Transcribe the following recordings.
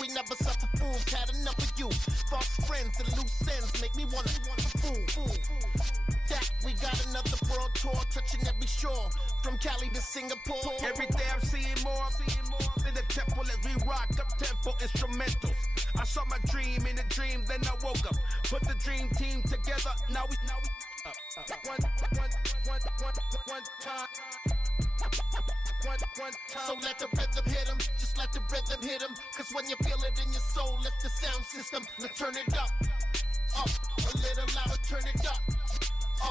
we never suffer fools. Had enough of you. False friends and loose ends make me wanna fool. That we got another world tour, touching every shore, from Cali to Singapore. Every day I'm seeing more in the temple as we rock up tempo instrumentals. I saw my dream in a dream, then I woke up. Put the dream team together. Now we one time. So let the rhythm hit 'em, just let the rhythm hit 'em. Cause when you feel it in your soul, lift the sound system. Now turn it up a little louder, turn it up a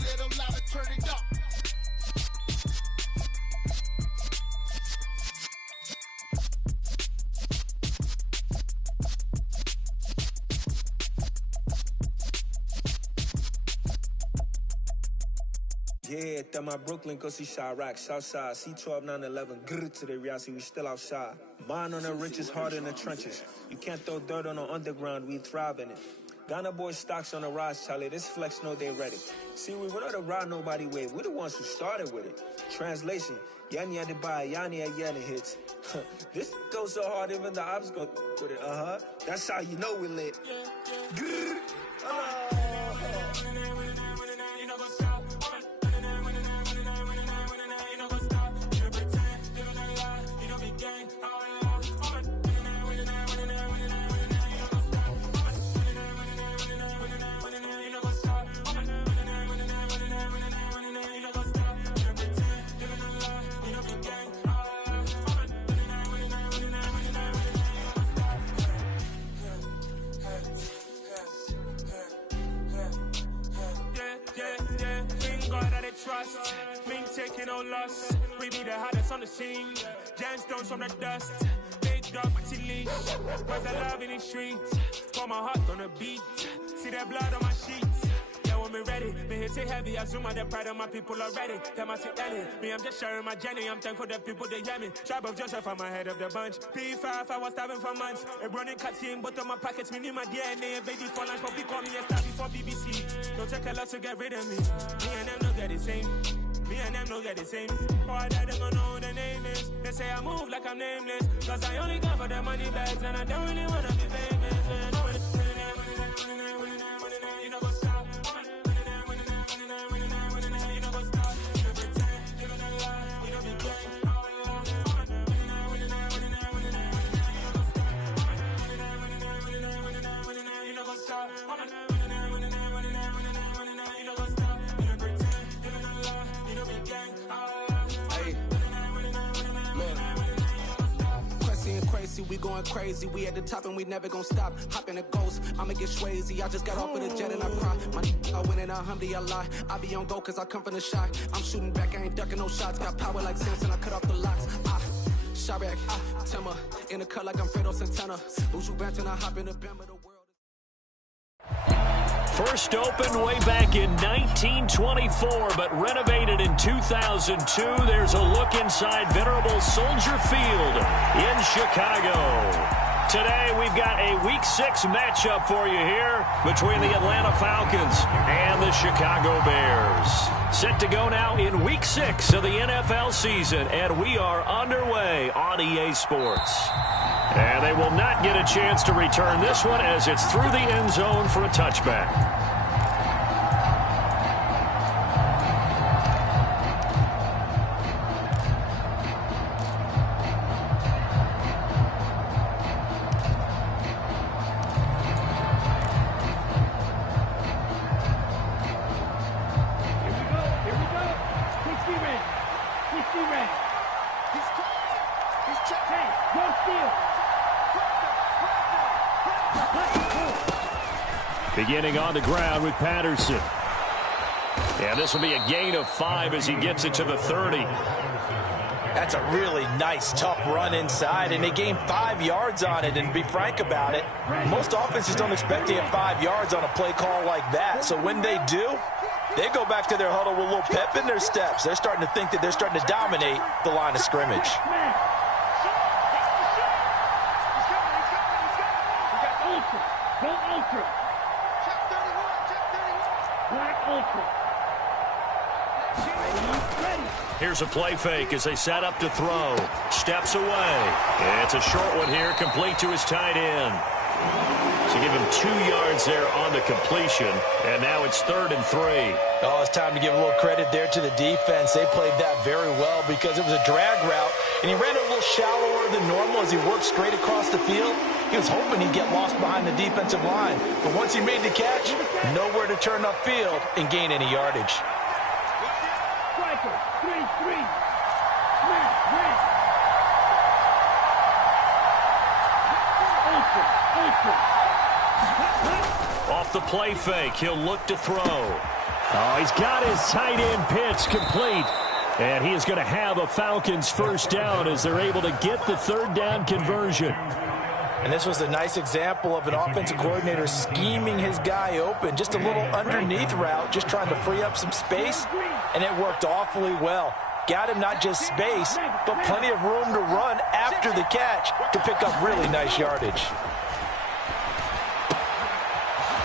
little louder, turn it up. Yeah, that my Brooklyn, go see Chirac, Southside, C12, 911, grrr to the reality, we still outside. Mine on the riches, hard in the trenches. You can't throw dirt on the underground, we thrive in it. Ghana boys stocks on the rise, Charlie, this flex know they ready. See, we wouldn't ride nobody wave, we the ones who started with it. Translation, Yani had to buy, Yani had yelling hits. This goes so hard, even the ops go with it, That's how you know we lit. Grrr, Trust, we ain't taking no loss. We be the hottest on the scene. Gemstones from the dust. Big dog, Maxi leash. Where's the love in the streets? Pour my heart on the beat. See that blood on my sheets. Yeah, when me ready, me hit it heavy. I zoom out the pride of my people already. Tell my Ellie, me I'm just sharing my journey. I'm thankful the people they hear me. Tribe of Joseph, I'm ahead of the bunch. P5, I was starving for months. A running cut seeing both of my pockets. Me need my DNA and baby for lunch. But call me a star before BBC. Don't take a lot to get rid of me. Me and them don't get the same. Me and them don't get the same. Boy, that they gonna know who the name is. They say I move like I'm nameless. Cause I only come for the money bags and I don't really wanna be famous. You know what's up? You know what's up? You pretend, living a lie. You know me gang. You know what's up? We going crazy, we at the top and we never gonna stop. Hop in a ghost, I'ma get swayzy. I just got off of the jet and I cry. I win in alhamdulillah. I be on go cause I come from the shot. I'm shooting back, I ain't ducking no shots. Got power like Samson, I cut off the locks. Chirac, Timmer, in the cut like I'm Fredo Santana. Buju Banton, I hop in the band of the world. First opened way back in 1924, but renovated in 2002. There's a look inside venerable Soldier Field in Chicago. Today, we've got a Week 6 matchup for you here between the Atlanta Falcons and the Chicago Bears. Set to go now in Week 6 of the NFL season, and we are underway on EA Sports. And they will not get a chance to return this one as it's through the end zone for a touchback. Beginning on the ground with Patterson. And this will be a gain of 5 as he gets it to the 30. That's a really nice, tough run inside, and they gained 5 yards on it. And to be frank about it, most offenses don't expect to get 5 yards on a play call like that. So when they do, they go back to their huddle with a little pep in their steps. They're starting to think that they're starting to dominate the line of scrimmage. Here's a play fake as they set up to throw. Steps away. It's a short one here, complete to his tight end. So give him 2 yards there on the completion, and now it's 3rd and 3. Oh, it's time to give a little credit there to the defense. They played that very well because it was a drag route, and he ran it a little shallower than normal as he worked straight across the field. He was hoping he'd get lost behind the defensive line, but once he made the catch, nowhere to turn upfield and gain any yardage. Striker, 3-3. Smash. Off the play fake, he'll look to throw. Oh, he's got his tight end pitch complete. And he is going to have a Falcons first down as they're able to get the 3rd down conversion. And this was a nice example of an offensive coordinator scheming his guy open. Just a little underneath route, just trying to free up some space, and it worked awfully well. Got him not just space, but plenty of room to run after the catch to pick up really nice yardage.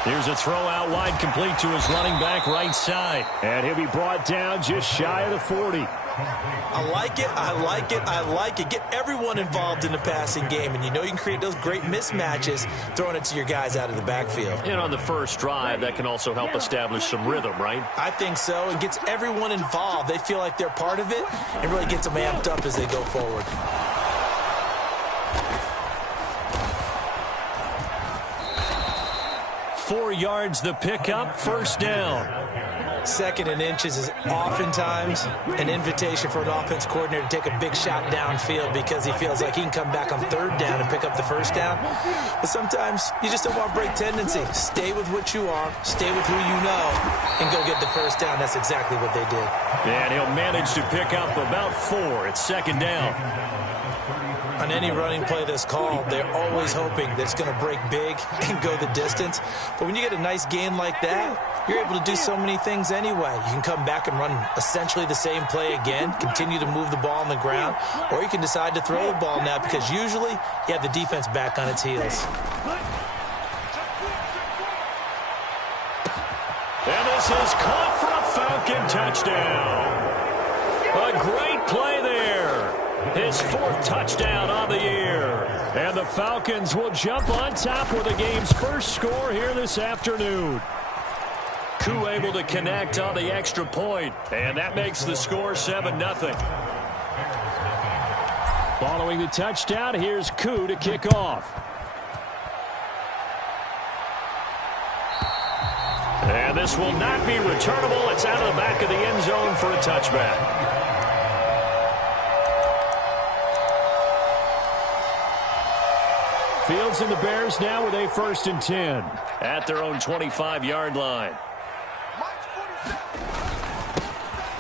Here's a throw out wide, complete to his running back right side. And he'll be brought down just shy of the 40. I like it, I like it, I like it. Get everyone involved in the passing game, and you know you can create those great mismatches throwing it to your guys out of the backfield. And on the first drive, that can also help establish some rhythm, right? I think so. It gets everyone involved. They feel like they're part of it, and really gets them amped up as they go forward. Four yards the pickup, first down. 2nd and inches is oftentimes an invitation for an offense coordinator to take a big shot downfield because he feels like he can come back on 3rd down and pick up the first down. But sometimes you just don't want to break tendency. Stay with what you are, stay with who you know, and go get the first down. That's exactly what they did. And he'll manage to pick up about 4. It's 2nd down. On any running play that's called, they're always hoping that it's going to break big and go the distance. But when you get a nice gain like that, you're able to do so many things anyway. You can come back and run essentially the same play again, continue to move the ball on the ground, or you can decide to throw the ball now because usually you have the defense back on its heels. And this is caught for a Falcon touchdown. A great play there. His 4th touchdown on the year. And the Falcons will jump on top with the game's first score here this afternoon. Koo able to connect on the extra point, and that makes the score 7-0. Following the touchdown, here's Koo to kick off. And this will not be returnable. It's out of the back of the end zone for a touchback. Fields and the Bears now with a 1st and 10 at their own 25-yard line.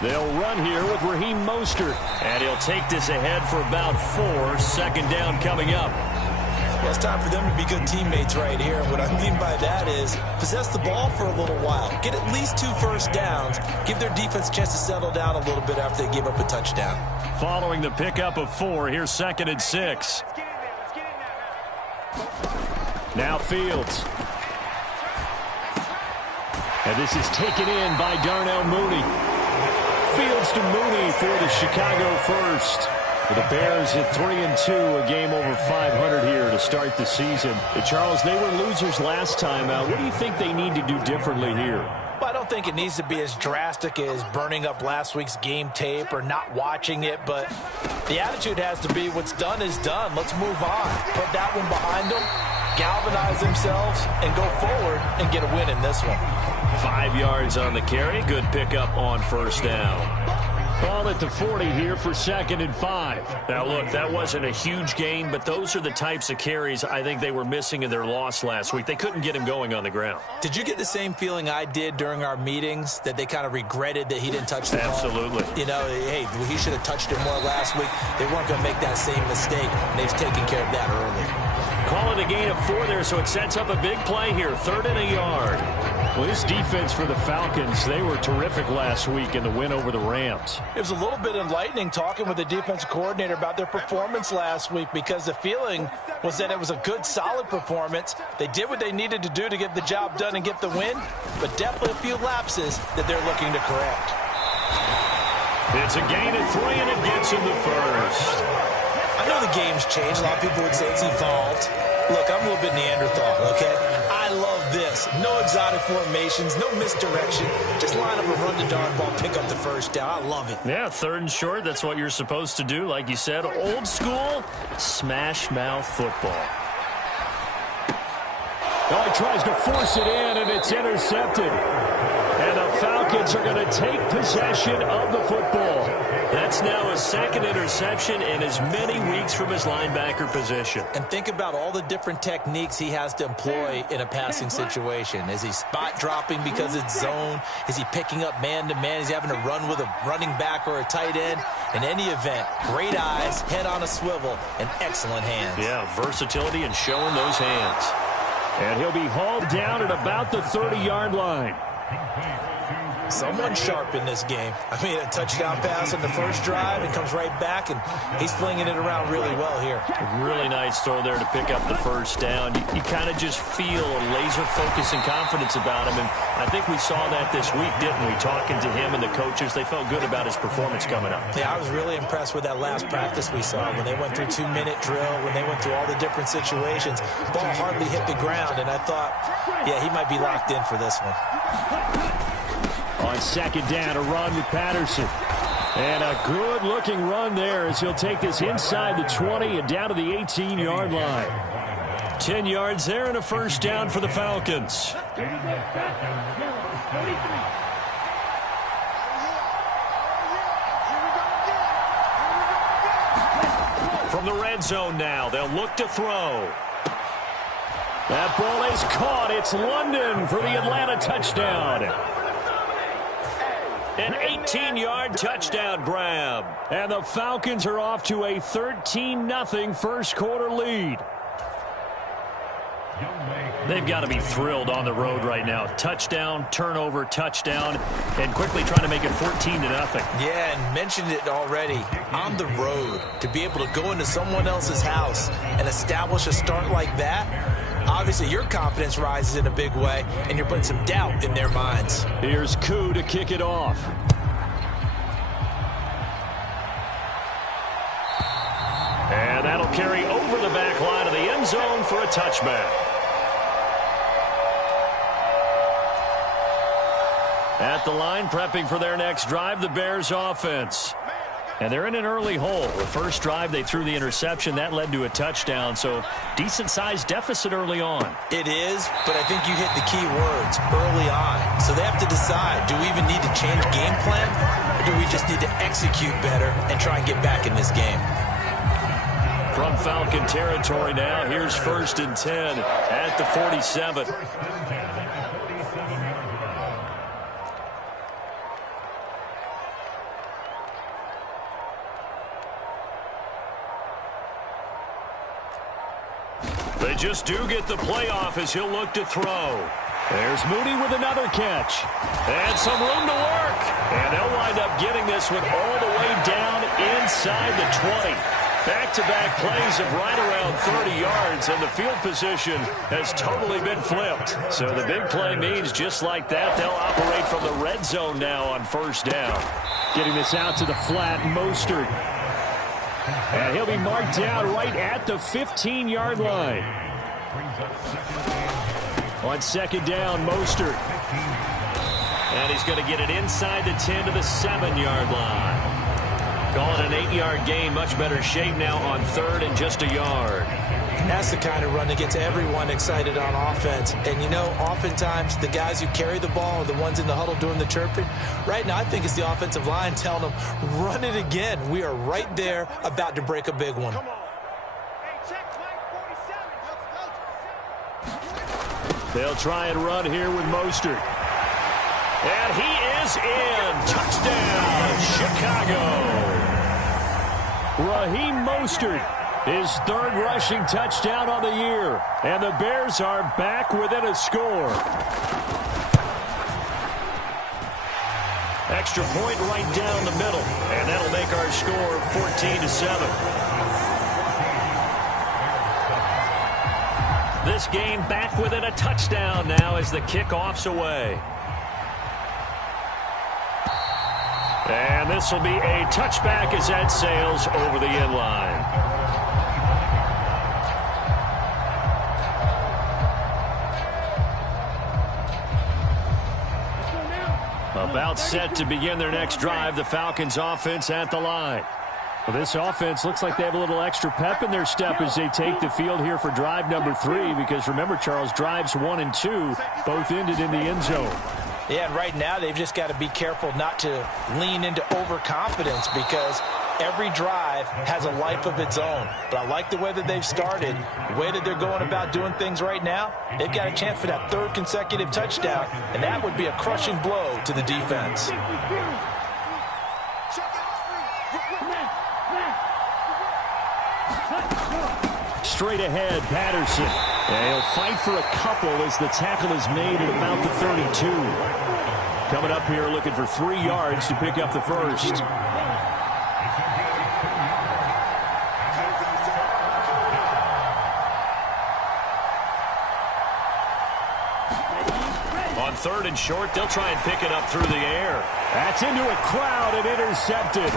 They'll run here with Raheem Mostert, and he'll take this ahead for about 4. 2nd down coming up. Well, it's time for them to be good teammates right here. What I mean by that is possess the ball for a little while. Get at least 2 first downs. Give their defense a chance to settle down a little bit after they give up a touchdown. Following the pickup of 4, here's 2nd and 6. Now Fields. And this is taken in by Darnell Mooney. Fields to Mooney for the Chicago first. For the Bears at 3-2, a game over 500 here to start the season. Charles, they were losers last time out. What do you think they need to do differently here? Well, I don't think it needs to be as drastic as burning up last week's game tape or not watching it, but the attitude has to be what's done is done. Let's move on. Put that one behind them, galvanize themselves, and go forward and get a win in this one. 5 yards on the carry. Good pickup on first down. Ball at the 40 here for 2nd and 5. Now, look, that wasn't a huge gain, but those are the types of carries I think they were missing in their loss last week. They couldn't get him going on the ground. Did you get the same feeling I did during our meetings, that they kind of regretted that he didn't touch the ball? Absolutely. You know, hey, he should have touched it more last week. They weren't going to make that same mistake, and they've taken care of that early. Call it a gain of 4 there, so it sets up a big play here. 3rd and a yard. Well, this defense for the Falcons, they were terrific last week in the win over the Rams. It was a little bit enlightening talking with the defensive coordinator about their performance last week, because the feeling was that it was a good, solid performance. They did what they needed to do to get the job done and get the win, but definitely a few lapses that they're looking to correct. It's a gain of 3, and it gets him the first. I know the game's changed. A lot of people would say it's evolved. Look, I'm a little bit Neanderthal, okay? I love this. No exotic formations, no misdirection. Just line up and run the darn ball, pick up the first down. I love it. Yeah, 3rd and short. That's what you're supposed to do. Like you said, old school smash mouth football. Oh, he tries to force it in, and it's intercepted. And the Falcons are going to take possession of the football. That's now his 2nd interception in as many weeks from his linebacker position. And think about all the different techniques he has to employ in a passing situation. Is he spot dropping because it's zone? Is he picking up man-to-man? Is he having to run with a running back or a tight end? In any event, great eyes, head on a swivel, and excellent hands. Yeah, versatility and showing those hands. And he'll be hauled down at about the 30-yard line. Someone sharp in this game. I mean, a touchdown pass in the first drive and comes right back, and he's flinging it around really well here. Really nice throw there to pick up the first down. You kind of just feel a laser focus and confidence about him, and I think we saw that this week, didn't we? Talking to him and the coaches, they felt good about his performance coming up. Yeah, I was really impressed with that last practice we saw when they went through 2-minute drill, when they went through all the different situations. Ball hardly hit the ground, and I thought, yeah, he might be locked in for this one. On 2nd down, a run with Patterson. And a good-looking run there as he'll take this inside the 20 and down to the 18-yard line. 10 yards there and a first down for the Falcons. From the red zone now, they'll look to throw. That ball is caught. It's London for the Atlanta touchdown. An 18-yard touchdown grab. And the Falcons are off to a 13-0 first quarter lead. They've got to be thrilled on the road right now. Touchdown, turnover, touchdown, and quickly trying to make it 14-0. Yeah, and mentioned it already. On the road, to be able to go into someone else's house and establish a start like that, obviously your confidence rises in a big way, and you're putting some doubt in their minds. Here's Koo to kick it off. And that'll carry over the back line of the end zone for a touchback. At the line, prepping for their next drive, the Bears offense. And they're in an early hole. The first drive, they threw the interception. That led to a touchdown, so decent-sized deficit early on. It is, but I think you hit the key words early on. So they have to decide, do we even need to change game plan, or do we just need to execute better and try and get back in this game? From Falcon territory now, here's 1st and 10 at the 47. They just do get the playoff as he'll look to throw. There's Mooney with another catch. And some room to work. And they'll wind up getting this one all the way down inside the 20. Back-to-back plays of right around 30 yards, and the field position has totally been flipped. So the big play means just like that, they'll operate from the red zone now on first down. Getting this out to the flat, Mostert. And he'll be marked down right at the 15-yard line. On 2nd down, Mostert. And he's going to get it inside the 10 to the 7-yard line. Call it an 8-yard gain, much better shape now on 3rd and just a yard. That's the kind of run that gets everyone excited on offense. And, you know, oftentimes the guys who carry the ball are the ones in the huddle doing the chirping. Right now, I think it's the offensive line telling them, run it again. We are right there about to break a big one. They'll try and run here with Mostert. And he is in. Touchdown, Chicago. Raheem Mostert, his 3rd rushing touchdown on the year. And the Bears are back within a score. Extra point right down the middle. And that'll make our score 14-7. This game back within a touchdown now as the kickoff's away. And this will be a touchback as that sails over the end line. About set to begin their next drive, the Falcons offense at the line. Well, this offense looks like they have a little extra pep in their step as they take the field here for drive number 3, because remember, Charles, drives 1 and 2 both ended in the end zone. Yeah, and right now they've just got to be careful not to lean into overconfidence, because every drive has a life of its own. But I like the way that they've started, the way that they're going about doing things right now. They've got a chance for that 3rd consecutive touchdown, and that would be a crushing blow to the defense. Straight ahead, Patterson. And he'll fight for a couple as the tackle is made at about the 32. Coming up here looking for 3 yards to pick up the first. On 3rd and short, they'll try and pick it up through the air. That's into a crowd and intercepted.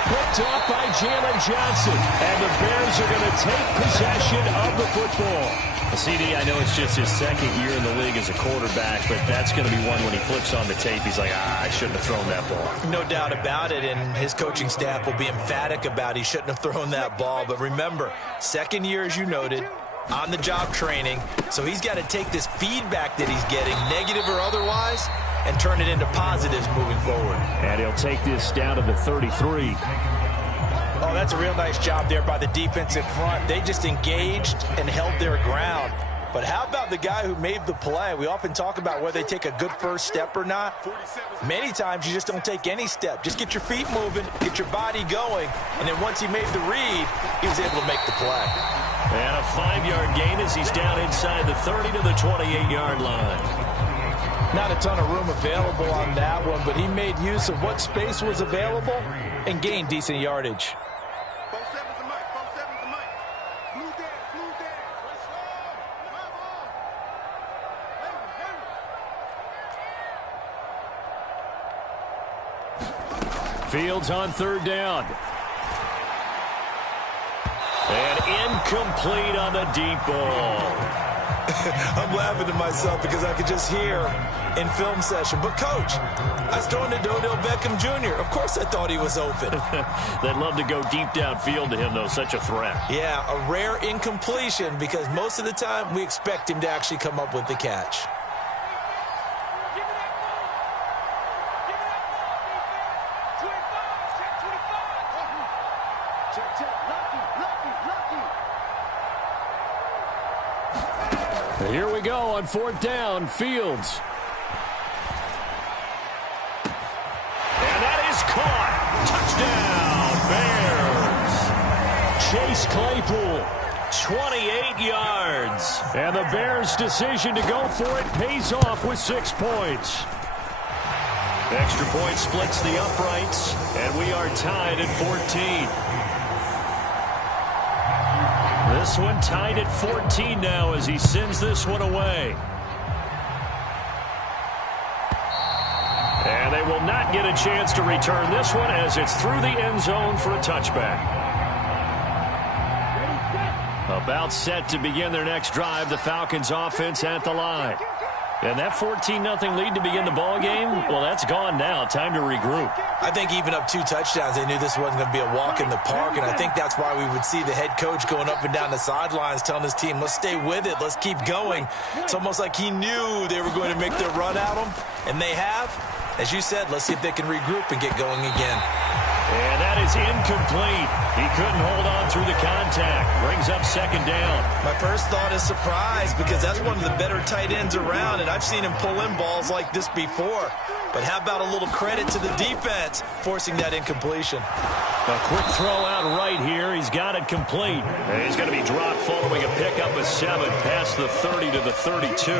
Picked off by Jalen Johnson. And the Bears are going to take possession of the football. CD, I know it's just his 2nd year in the league as a quarterback, but that's going to be one when he flips on the tape. He's like, I shouldn't have thrown that ball. No doubt about it, and his coaching staff will be emphatic about he shouldn't have thrown that ball. But remember, 2nd year, as you noted, on-the-job training, so he's got to take this feedback that he's getting, negative or otherwise, and turn it into positives moving forward. And he'll take this down to the 33. Oh, that's a real nice job there by the defensive front. They just engaged and held their ground. But how about the guy who made the play? We often talk about whether they take a good first step or not. Many times you just don't take any step. Just get your feet moving, get your body going, and then once he made the read, he was able to make the play. And a 5-yard gain as he's down inside the 30 to the 28-yard line. Not a ton of room available on that one, but he made use of what space was available and gained decent yardage. Fields on 3rd down. And incomplete on the deep ball. I'm laughing to myself because I could just hear in film session. But, Coach, I was throwing to Odell Beckham Jr. Of course I thought he was open. They'd love to go deep downfield to him, though. Such a threat. Yeah, a rare incompletion because most of the time we expect him to actually come up with the catch. Here we go on 4th down, Fields. And that is caught. Touchdown, Bears. Chase Claypool. 28 yards. And the Bears' decision to go for it pays off with 6 points. Extra point splits the uprights, and we are tied at 14. This one tied at 14 now as he sends this one away. And they will not get a chance to return this one as it's through the end zone for a touchback. About set to begin their next drive, the Falcons offense at the line. And that 14-0 lead to begin the ball game, well, that's gone now. Time to regroup. I think even up 2 touchdowns, they knew this wasn't going to be a walk in the park, and I think that's why we would see the head coach going up and down the sidelines telling his team, let's stay with it, let's keep going. It's almost like he knew they were going to make their run at him, and they have. As you said, let's see if they can regroup and get going again. And that is incomplete. He couldn't hold on through the contact. Brings up 2nd down. My first thought is surprise because that's one of the better tight ends around, and I've seen him pull in balls like this before. But how about a little credit to the defense forcing that incompletion? A quick throw out right here. He's got it complete. And he's going to be dropped following a pickup of 7 past the 30 to the 32.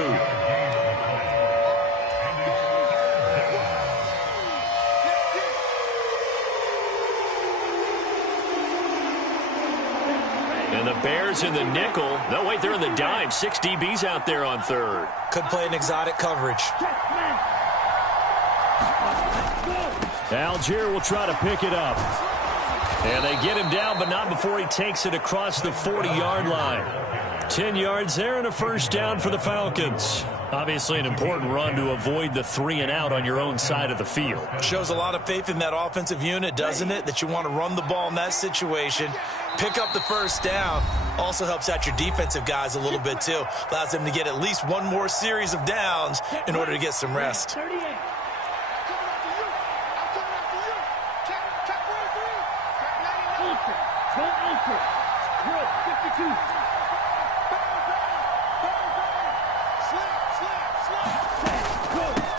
And the Bears in the nickel. No, wait, they're in the dime. 6 DBs out there on 3rd. Could play an exotic coverage. Algier will try to pick it up. And they get him down, but not before he takes it across the 40-yard line. 10 yards there and a first down for the Falcons. Obviously an important run to avoid the 3-and-out on your own side of the field. Shows a lot of faith in that offensive unit, doesn't it? That you want to run the ball in that situation, pick up the first down. Also helps out your defensive guys a little bit, too. Allows them to get at least one more series of downs in order to get some rest.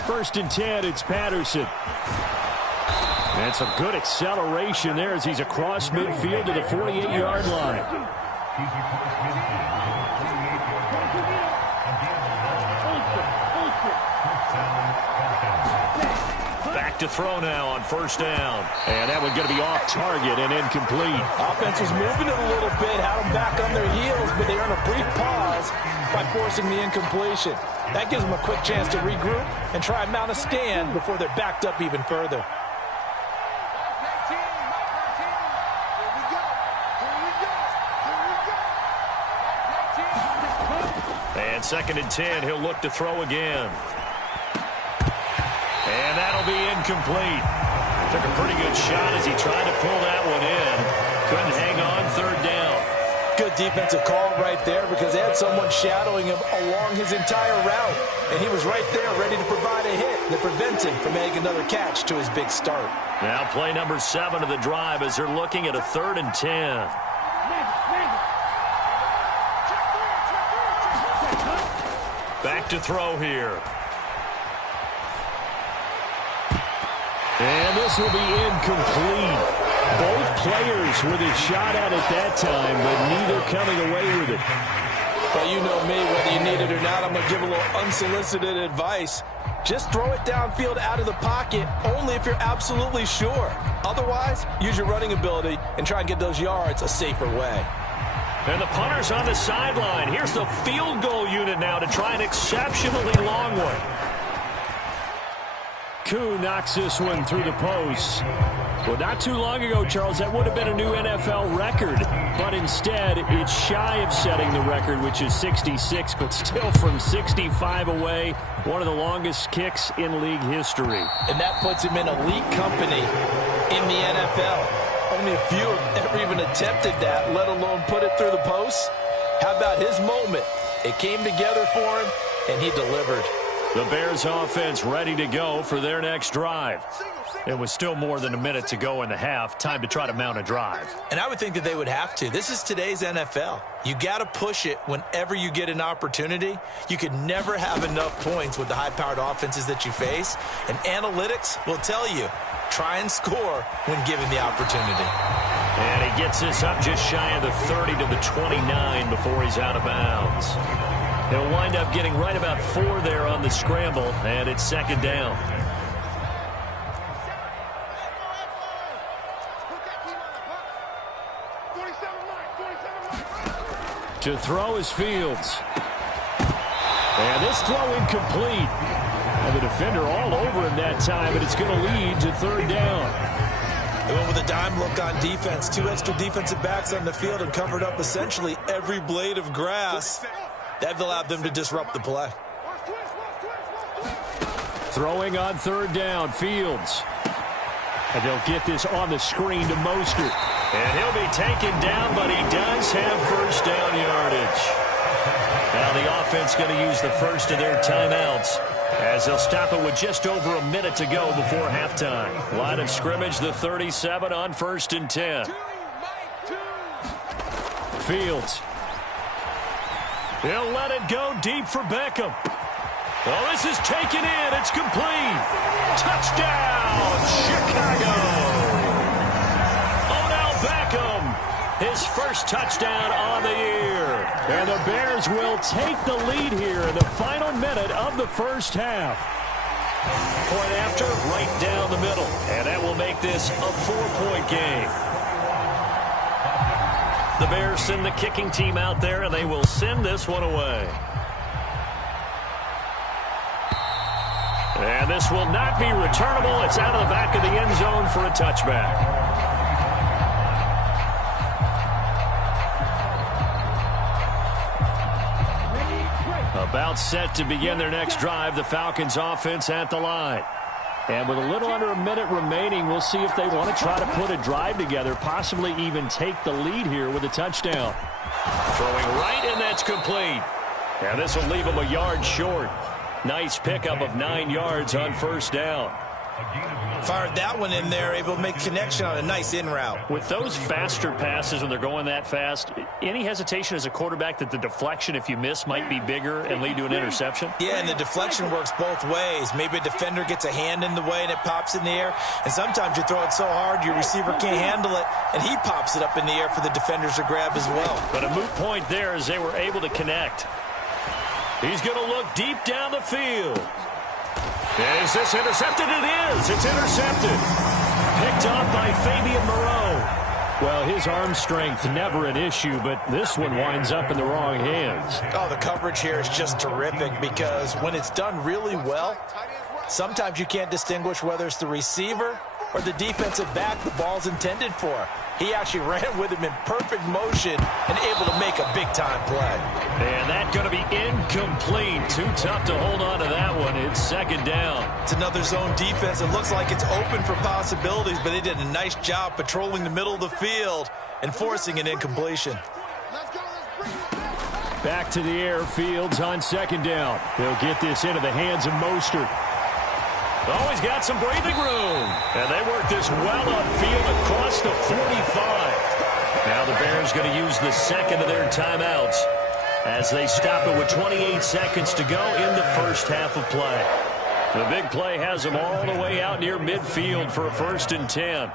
First and 10, it's Patterson. And some good acceleration there as he's across midfield to the 48-yard line. Back to throw now on first down. And that one's going to be off target and incomplete. Offense was moving it a little bit, had them back on their heels, but they earn a brief pause by forcing the incompletion. That gives them a quick chance to regroup and try and mount a stand before they're backed up even further. And second and 10, he'll look to throw again. And that'll be incomplete. Took a pretty good shot as he tried to pull that one in. Couldn't hang on, third down. Good defensive call right there because they had someone shadowing him along his entire route. And he was right there ready to provide a hit that prevents him from making another catch to his big start. Now play number 7 of the drive as they're looking at a 3rd and 10. Back to throw here. And this will be incomplete. Both players with a shot at it that time, but neither coming away with it. Well, you know me, whether you need it or not, I'm going to give a little unsolicited advice. Just throw it downfield out of the pocket, only if you're absolutely sure. Otherwise, use your running ability and try and get those yards a safer way. And the punter's on the sideline. Here's the field goal unit now to try an exceptionally long one. Koo knocks this one through the post. Well, not too long ago, Charles, that would have been a new NFL record. But instead, it's shy of setting the record, which is 66, but still from 65 away, one of the longest kicks in league history. And that puts him in elite company in the NFL. Only a few have ever even attempted that, let alone put it through the post. How about his moment? It came together for him, and he delivered. The Bears offense ready to go for their next drive. It was still more than a minute to go in the half. Time to try to mount a drive. And I would think that they would have to. This is today's NFL. You got to push it whenever you get an opportunity. You could never have enough points with the high-powered offenses that you face. And analytics will tell you, try and score when given the opportunity. And he gets this up just shy of the 30 to the 29 before he's out of bounds. He'll wind up getting right about 4 there on the scramble, and it's second down. To throw is Fields. And this throw incomplete. And the defender all over him that time, but it's going to lead to third down. They went with a dime look on defense. 2 extra defensive backs on the field and covered up essentially every blade of grass. That allowed them to disrupt the play. Throwing on third down, Fields. And they'll get this on the screen to Mostert. And he'll be taken down, but he does have first down yardage. Now the offense going to use the first of their timeouts as they'll stop it with just over a minute to go before halftime. Line of scrimmage, the 37 on 1st and 10. Fields. He'll let it go deep for Beckham. Oh, this is taken in. It's complete. Touchdown, Chicago. Odell Beckham, his first touchdown on the year. And the Bears will take the lead here in the final minute of the first half. Point after, right down the middle. And that will make this a 4-point game. The Bears send the kicking team out there, and they will send this one away. And this will not be returnable. It's out of the back of the end zone for a touchback. About set to begin their next drive, the Falcons offense at the line. And with a little under a minute remaining, we'll see if they want to try to put a drive together, possibly even take the lead here with a touchdown. Throwing right, and that's complete. And this will leave them a yard short. Nice pickup of 9 yards on first down. Fired that one in there, able to make connection on a nice in route. With those faster passes when they're going that fast, any hesitation as a quarterback that the deflection, if you miss, might be bigger and lead to an interception? Yeah, and the deflection works both ways. Maybe a defender gets a hand in the way and it pops in the air. And sometimes you throw it so hard your receiver can't handle it, and he pops it up in the air for the defenders to grab as well. But a moot point there as they were able to connect. He's going to look deep down the field. Is this intercepted? It is. It's intercepted. Picked off by Fabian Moreau. Well, his arm strength never an issue, but this one winds up in the wrong hands. Oh, the coverage here is just terrific because when it's done really well, sometimes you can't distinguish whether it's the receiver or the defensive back the ball's intended for. He actually ran with him in perfect motion and able to make a big-time play. And that's going to be incomplete. Too tough to hold on to that one. It's second down. It's another zone defense. It looks like it's open for possibilities, but they did a nice job patrolling the middle of the field and forcing an incompletion. Back to the air. Fields on second down. They'll get this into the hands of Mostert. Oh, he's got some breathing room. And they work this well upfield across the 45. Now the Bears going to use the second of their timeouts as they stop it with 28 seconds to go in the first half of play. The big play has them all the way out near midfield for a 1st and 10.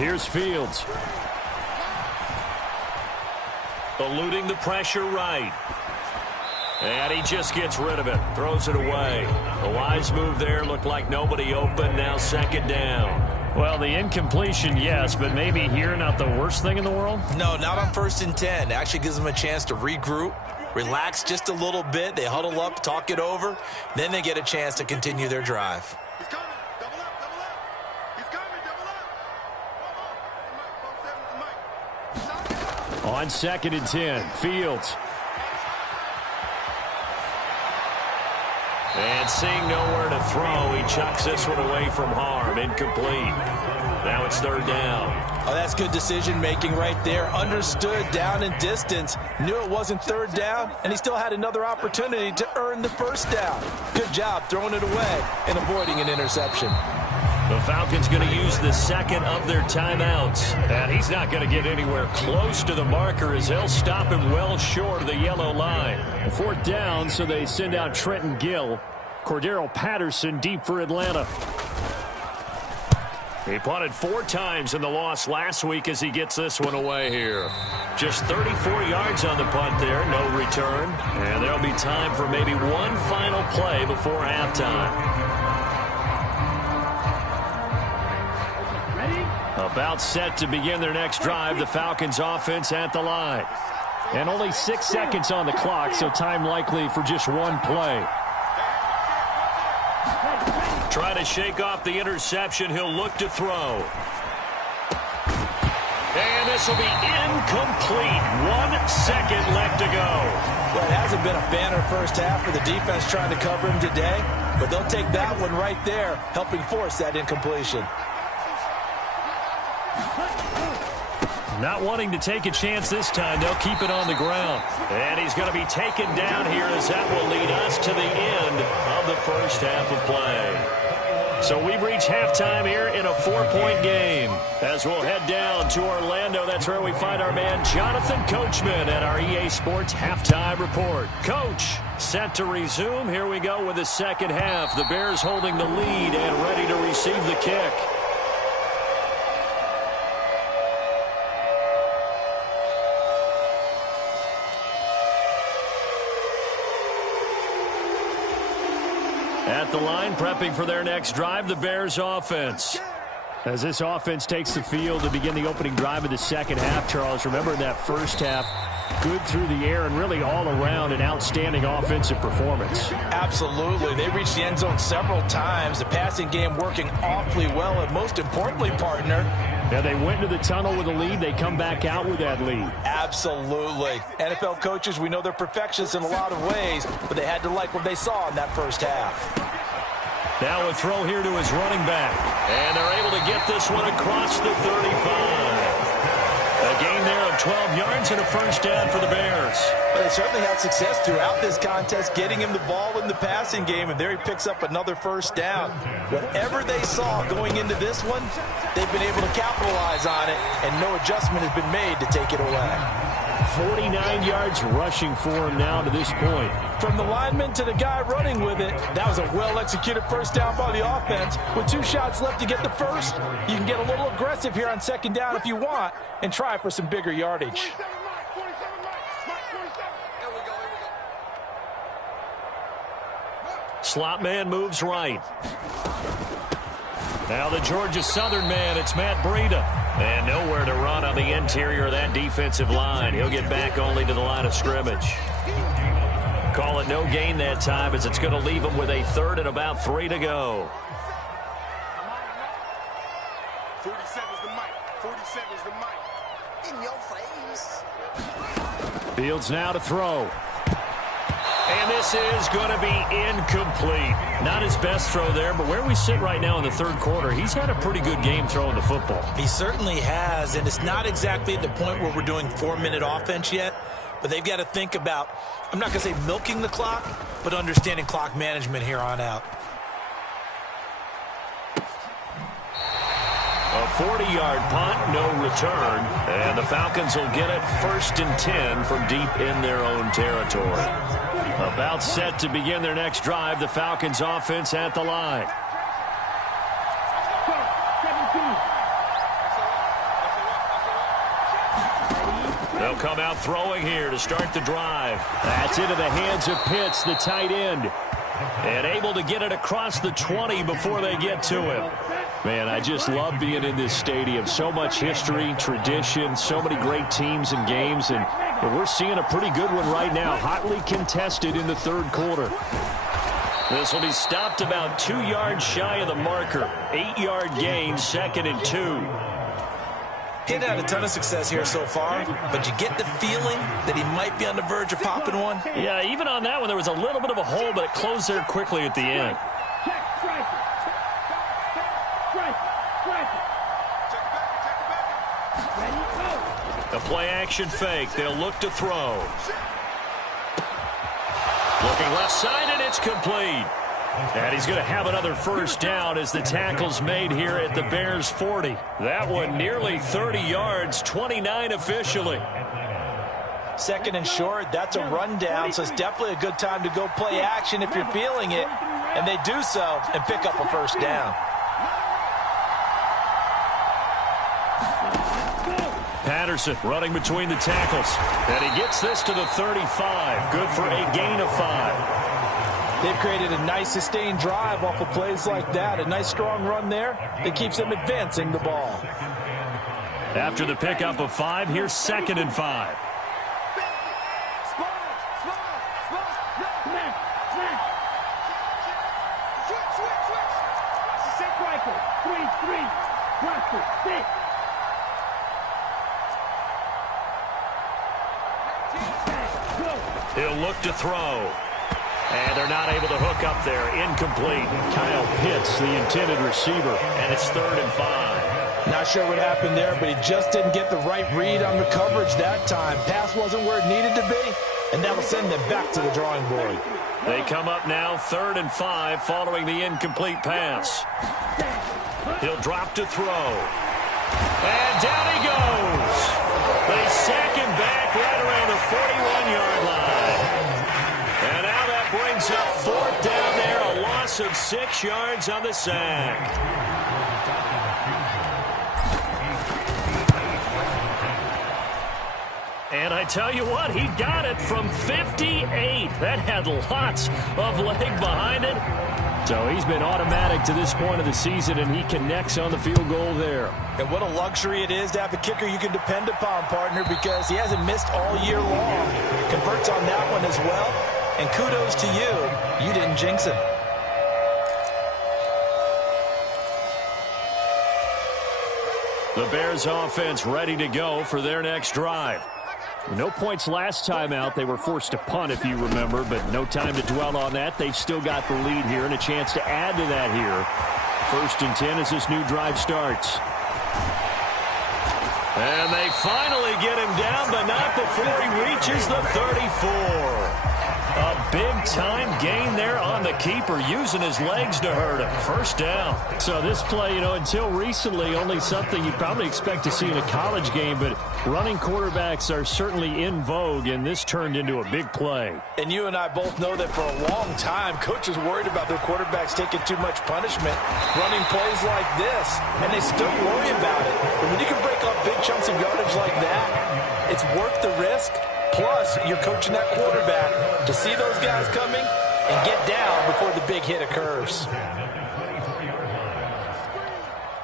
Here's Fields. Eluding the pressure right. And he just gets rid of it. Throws it away. A wise move there. Looked like nobody open. Now second down. Well, the incompletion, yes, but maybe here not the worst thing in the world? No, not on 1st and 10. Actually gives them a chance to regroup, relax just a little bit. They huddle up, talk it over. Then they get a chance to continue their drive. On 2nd and 10, Fields. And seeing nowhere to throw, he chucks this one away from harm. Incomplete. Now it's 3rd down. Oh, that's good decision-making right there. Understood down and distance. Knew it wasn't 3rd down, and he still had another opportunity to earn the 1st down. Good job throwing it away and avoiding an interception. The Falcons going to use the second of their timeouts. And he's not going to get anywhere close to the marker as they'll stop him well short of the yellow line. 4th down, so they send out Trenton Gill. Cordero Patterson deep for Atlanta. He punted 4 times in the loss last week as he gets this one away here. Just 34 yards on the punt there, no return. And there'll be time for maybe one final play before halftime. About set to begin their next drive, the Falcons offense at the line. And only 6 seconds on the clock, so time likely for just one play. Try to shake off the interception. He'll look to throw. And this will be incomplete. 1 second left to go. Well, it hasn't been a banner first half for the defense trying to cover him today, but they'll take that one right there, helping force that incompletion. Not wanting to take a chance this time, they'll keep it on the ground. And he's going to be taken down here as that will lead us to the end of the first half of play. So we've reached halftime here in a 4-point game. As we'll head down to Orlando, that's where we find our man Jonathan Coachman at our EA Sports Halftime Report. Coach, set to resume. Here we go with the second half. The Bears holding the lead and ready to receive the kick. At the line, prepping for their next drive, the Bears offense. As this offense takes the field to begin the opening drive of the second half, Charles, remember in that first half, good through the air and really all around an outstanding offensive performance. Absolutely. They reached the end zone several times. The passing game working awfully well, and most importantly, partner, yeah, they went to the tunnel with a lead. They come back out with that lead. Absolutely. NFL coaches, we know they're perfectionists in a lot of ways, but they had to like what they saw in that first half. Now a throw here to his running back. And they're able to get this one across the 35. A gain there of 12 yards and a first down for the Bears. Well, they certainly had success throughout this contest, getting him the ball in the passing game, and there he picks up another first down. Whatever they saw going into this one, they've been able to capitalize on it, and no adjustment has been made to take it away. 49 yards rushing for him now to this point. From the lineman to the guy running with it, that was a well-executed first down by the offense. With 2 shots left to get the first, you can get a little aggressive here on second down if you want and try for some bigger yardage. Slot man moves right. Now the Georgia Southern man, it's Matt Breida. And nowhere to run on the interior of that defensive line. He'll get back only to the line of scrimmage. Call it no gain that time, as it's going to leave him with a third and about 3 to go. 47's the mic. 47's the mic. In your face. Fields now to throw. And this is going to be incomplete. Not his best throw there, but where we sit right now in the third quarter, he's had a pretty good game throwing the football. He certainly has, and it's not exactly at the point where we're doing 4-minute offense yet, but they've got to think about, I'm not going to say milking the clock, but understanding clock management here on out. A 40-yard punt, no return, and the Falcons will get it 1st and 10 from deep in their own territory. About set to begin their next drive, the Falcons offense at the line. They'll come out throwing here to start the drive. That's into the hands of Pitts, the tight end. And able to get it across the 20 before they get to him. Man, I just love being in this stadium. So much history, tradition, so many great teams and games, and we're seeing a pretty good one right now, hotly contested in the third quarter. This will be stopped about 2 yards shy of the marker. 8-yard gain, 2nd and 2. He hadn't had a ton of success here so far, but you get the feeling that he might be on the verge of popping one. Yeah, even on that one, there was a little bit of a hole, but it closed there quickly at the end. The play-action fake. They'll look to throw. Looking left side, and it's complete. And he's going to have another first down as the tackle's made here at the Bears 40. That one nearly 30 yards, 29 officially. 2nd and short, that's a rundown, so it's definitely a good time to go play action if you're feeling it. And they do so and pick up a first down. Patterson running between the tackles. And he gets this to the 35. Good for a gain of 5. They've created a nice sustained drive off of plays like that. A nice strong run there that keeps them advancing the ball. After the pickup of 5, here's 2nd and 5. He'll look to throw. And they're not able to hook up there. Incomplete. Kyle Pitts, the intended receiver. And it's 3rd and 5. Not sure what happened there, but he just didn't get the right read on the coverage that time. Pass wasn't where it needed to be, and that'll send them back to the drawing board. They come up now 3rd and 5 following the incomplete pass. He'll drop to throw. And down he goes. They sack him back right around the 41-yard line. And now that brings up 4th down there, a loss of 6 yards on the sack. And I tell you what, he got it from 58. That had lots of leg behind it. So he's been automatic to this point of the season, and he connects on the field goal there. And what a luxury it is to have a kicker you can depend upon, partner, because he hasn't missed all year long. Converts on that one as well. And kudos to you. You didn't jinx him. The Bears offense ready to go for their next drive. No points last time out. They were forced to punt, if you remember, but no time to dwell on that. They've still got the lead here and a chance to add to that here. 1st and 10 as this new drive starts. And they finally get him down, but not before he reaches the 34. A big-time gain there on the keeper, using his legs to hurt him. 1st down. So this play, until recently, only something you probably expect to see in a college game, but running quarterbacks are certainly in vogue, and this turned into a big play. And you and I both know that for a long time, coaches worried about their quarterbacks taking too much punishment, running plays like this, and they still worry about it. But when you can break up big chunks of yardage like that, it's worth the risk. Plus, you're coaching that quarterback to see those guys coming and get down before the big hit occurs.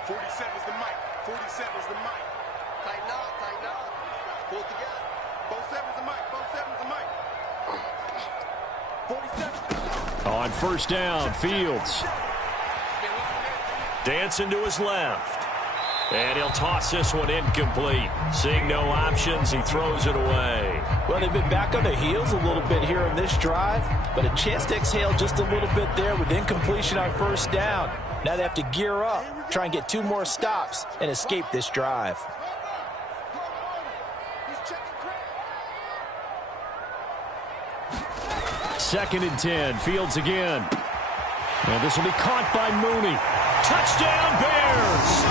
47 is the mic. 47 is the mic. Tighten up, tighten up. Pull it together. Both sevens the mic. Both sevens the mic. 47. On 1st down, Fields. Dancing to his left. And he'll toss this one incomplete. Seeing no options, he throws it away. Well, they've been back on their heels a little bit here on this drive, but a chance to exhale just a little bit there with incompletion on 1st down. Now they have to gear up, try and get 2 more stops, and escape this drive. Second and 10, Fields again. And this will be caught by Mooney. Touchdown, Bears!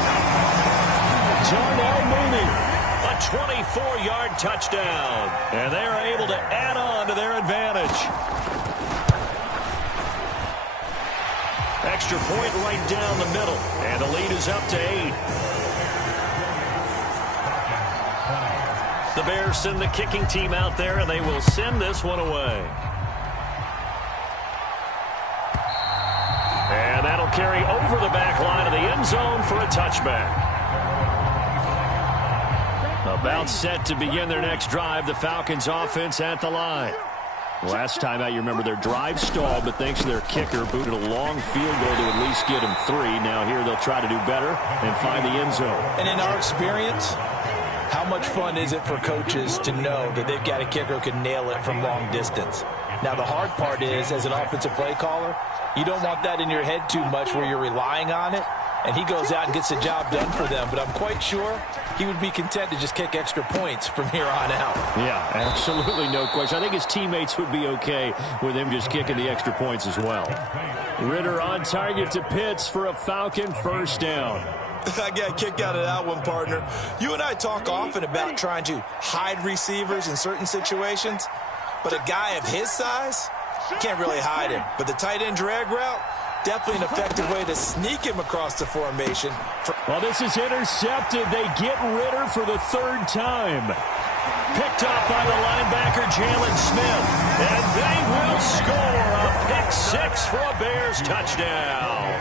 Darnell Mooney, a 24-yard touchdown. And they are able to add on to their advantage. Extra point right down the middle. And the lead is up to 8. The Bears send the kicking team out there, and they will send this one away. And that'll carry over the back line of the end zone for a touchback. About set to begin their next drive. The Falcons offense at the line. Last time out, you remember their drive stalled, but thanks to their kicker, booted a long field goal to at least get them 3. Now here they'll try to do better and find the end zone. And in our experience, how much fun is it for coaches to know that they've got a kicker who can nail it from long distance? Now the hard part is, as an offensive play caller, you don't want that in your head too much where you're relying on it, and he goes out and gets the job done for them. But I'm quite sure he would be content to just kick extra points from here on out. Yeah, absolutely no question. I think his teammates would be okay with him just kicking the extra points as well. Ritter on target to Pitts for a Falcon 1st down. I got a kick out of that one, partner. You and I talk often about trying to hide receivers in certain situations, but a guy of his size, you can't really hide him. But the tight end drag route, definitely an effective way to sneak him across the formation. Well, this is intercepted. They get Ritter for the 3rd time. Picked up by the linebacker, Jalen Smith. And they will score a pick 6 for a Bears touchdown.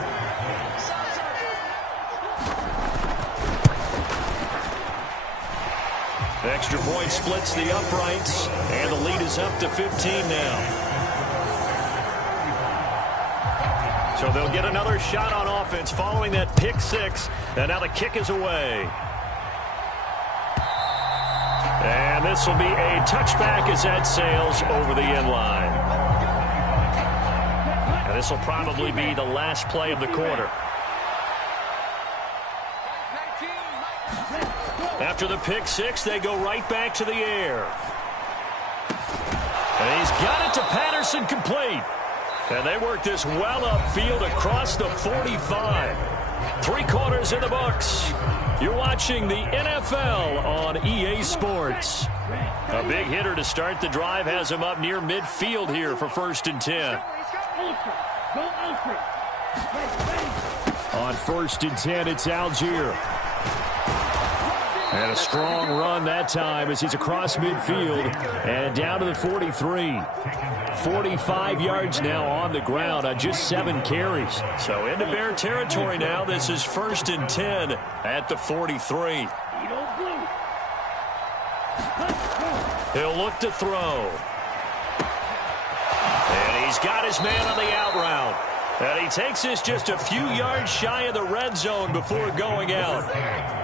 Extra point splits the uprights, and the lead is up to 15 now. So they'll get another shot on offense following that pick 6, and now the kick is away. And this will be a touchback as that sails over the end line. And this will probably be the last play of the quarter. After the pick 6, they go right back to the air. And he's got it to Patterson, complete. And they work this well upfield across the 45. 3 quarters in the books. You're watching the NFL on EA Sports. A big hitter to start the drive has him up near midfield here for 1st and 10. On 1st and 10, it's Algier. And a strong run that time as he's across midfield and down to the 43. 45 yards now on the ground on just 7 carries. So into Bear territory now. This is 1st and 10 at the 43. He'll look to throw. And he's got his man on the out route. And he takes this just a few yards shy of the red zone before going out.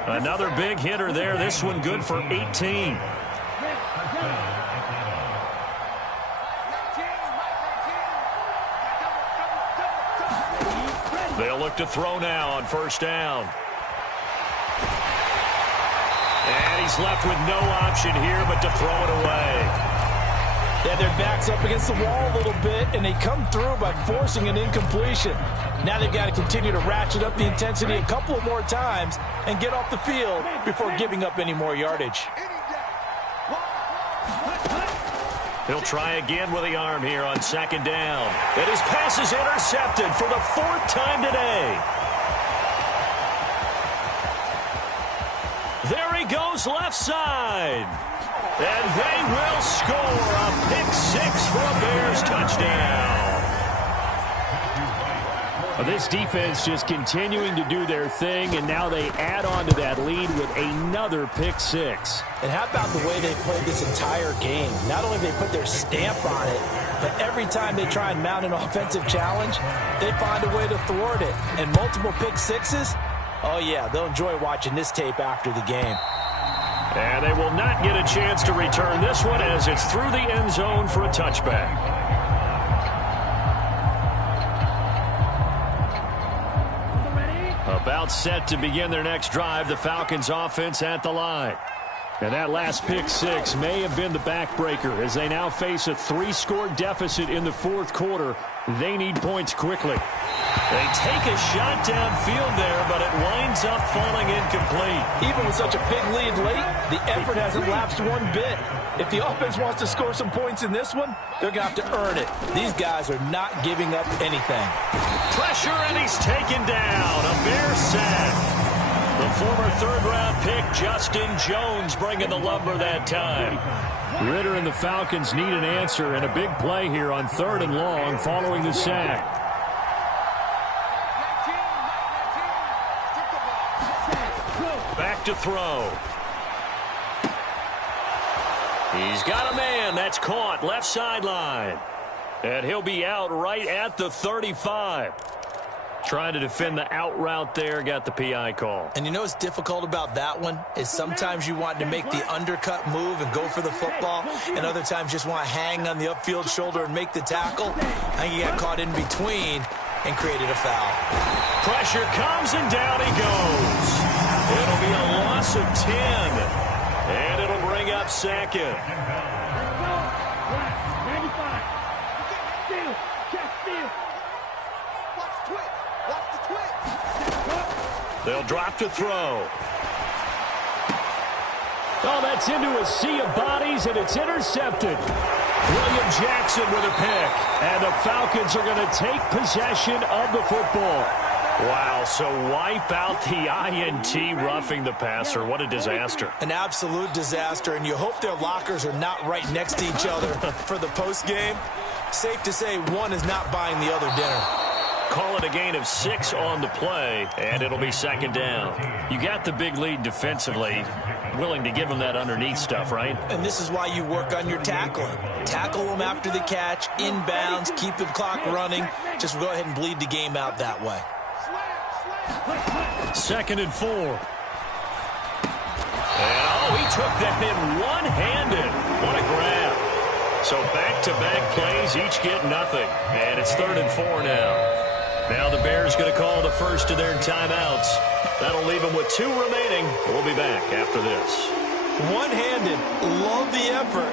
Another big hitter there. This one good for 18. They'll look to throw now on 1st down. And he's left with no option here but to throw it away. Yeah, their back's up against the wall a little bit, and they come through by forcing an incompletion. Now they've got to continue to ratchet up the intensity a couple of more times and get off the field before giving up any more yardage. He'll try again with the arm here on 2nd down. And his pass is intercepted for the 4th time today. There he goes left side. And they will score a pick 6 for a Bears touchdown. This defense just continuing to do their thing, and now they add on to that lead with another pick 6. And how about the way they played this entire game? Not only they put their stamp on it, but every time they try and mount an offensive challenge, they find a way to thwart it. And multiple pick 6s, oh yeah, they'll enjoy watching this tape after the game. And they will not get a chance to return this one as it's through the end zone for a touchback. About set to begin their next drive, the Falcons offense at the line. And that last pick 6 may have been the backbreaker as they now face a 3-score deficit in the 4th quarter. They need points quickly. They take a shot downfield there, but it winds up falling incomplete. Even with such a big lead late, the effort hasn't lapsed one bit. If the offense wants to score some points in this one, they're going to have to earn it. These guys are not giving up anything. Pressure, and he's taken down. A Bear sack. The former 3rd-round pick, Justin Jones, bringing the lumber that time. Ritter and the Falcons need an answer, and a big play here on 3rd and long following the sack. Back to throw. He's got a man. That's caught. Left sideline. And he'll be out right at the 35. Trying to defend the out route there. Got the PI call. And you know what's difficult about that one is sometimes you want to make the undercut move and go for the football, and other times just want to hang on the upfield shoulder and make the tackle. I think he got caught in between and created a foul. Pressure comes, and down he goes. It'll be a loss of 10. And it'll bring up 2nd. They'll drop to throw. Oh, that's into a sea of bodies, and it's intercepted. William Jackson with a pick. And the Falcons are going to take possession of the football. Wow, so wipe out the INT roughing the passer. What a disaster. An absolute disaster, and you hope their lockers are not right next to each other for the postgame. Safe to say one is not buying the other dinner. Call it a gain of 6 on the play, and it'll be 2nd down. You got the big lead defensively. Willing to give them that underneath stuff, right? And this is why you work on your tackling. Tackle them after the catch, inbounds, keep the clock running. Just go ahead and bleed the game out that way. 2nd and 4. And oh, he took that in one-handed. What a grab. So back-to-back plays, each get nothing. And it's 3rd and 4 now. Now the Bears going to call the first of their timeouts. That'll leave them with 2 remaining. We'll be back after this. One-handed. Love the effort.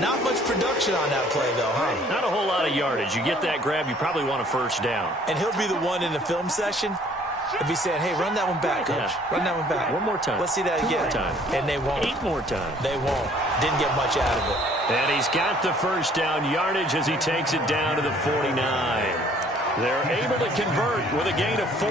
Not much production on that play, though, huh? Not a whole lot of yardage. You get that grab, you probably want a 1st down. And he'll be the one in the film session if he's saying, hey, run that one back, coach. Yeah. Run that one back. One more time. Let's see that again. 2 more time. And they won't. 8 more times. They won't. Didn't get much out of it. And he's got the 1st down yardage as he takes it down to the 49. They're able to convert with a gain of 4.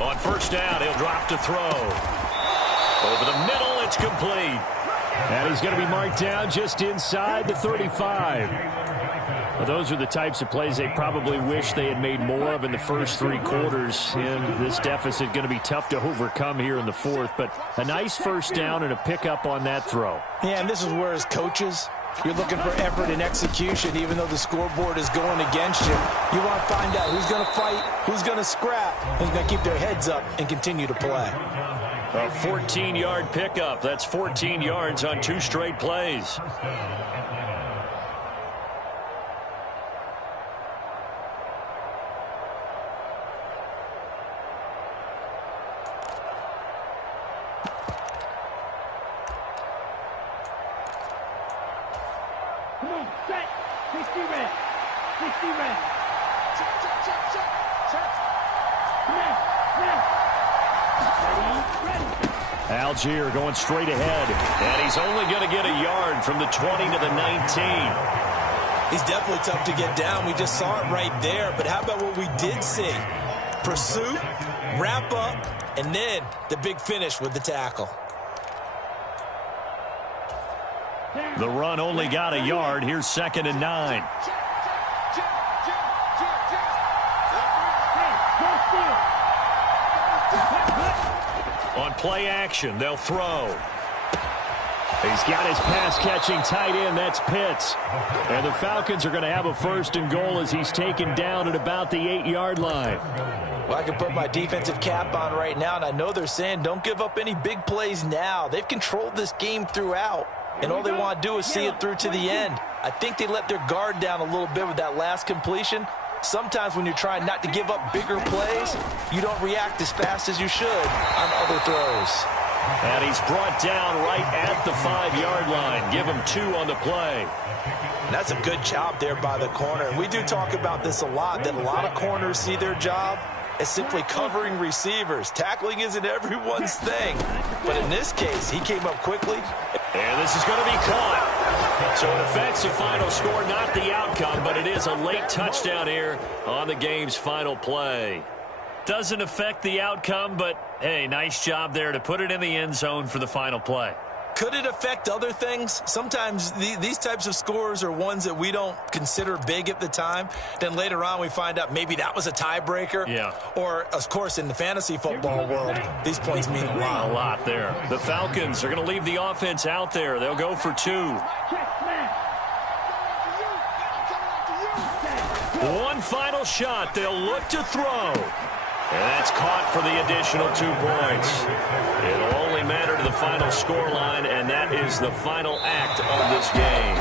On first down, he'll drop to throw. Over the middle, it's complete. And he's going to be marked down just inside the 35. Well, those are the types of plays they probably wish they had made more of in the first three quarters. And this deficit going to be tough to overcome here in the fourth. But a nice first down and a pickup on that throw. Yeah, and this is where as coaches, you're looking for effort and execution. Even though the scoreboard is going against you, you want to find out who's going to fight, who's going to scrap, who's going to keep their heads up and continue to play. A 14-yard pickup. That's 14 yards on 2 straight plays. Come on, set. 60 red. 60 red. Check. Snap. Ready. Algier going straight ahead. And he's only going to get a yard from the 20 to the 19. He's definitely tough to get down. We just saw it right there. But how about what we did see? Pursuit, wrap up, and then the big finish with the tackle. The run only got a yard. Here's 2nd and 9. On play action, they'll throw. He's got his pass-catching tight end. That's Pitts. And the Falcons are going to have a 1st and goal as he's taken down at about the 8-yard line. Well, I can put my defensive cap on right now, and I know they're saying don't give up any big plays now. They've controlled this game throughout, and all they want to do is see it through to the end. I think they let their guard down a little bit with that last completion. Sometimes when you're trying not to give up bigger plays, you don't react as fast as you should on other throws. And he's brought down right at the 5-yard line. Give him 2 on the play. And that's a good job there by the corner. And we do talk about this a lot, that a lot of corners see their job as simply covering receivers. Tackling isn't everyone's thing. But in this case, he came up quickly. And this is going to be caught. So it affects the final score, not the outcome, but it is a late touchdown here on the game's final play. Doesn't affect the outcome, but, hey, nice job there to put it in the end zone for the final play. Could it affect other things? Sometimes these types of scores are ones that we don't consider big at the time. Then later on we find out maybe that was a tiebreaker. Yeah. Or, of course, in the fantasy football world, these points mean a lot. A lot there. The Falcons are going to leave the offense out there. They'll go for 2. One final shot. They'll look to throw. And that's caught for the additional 2 points. It'll only matter to the final scoreline, and that is the final act of this game.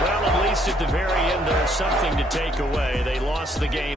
Well, at least at the very end, there's something to take away. They lost the game.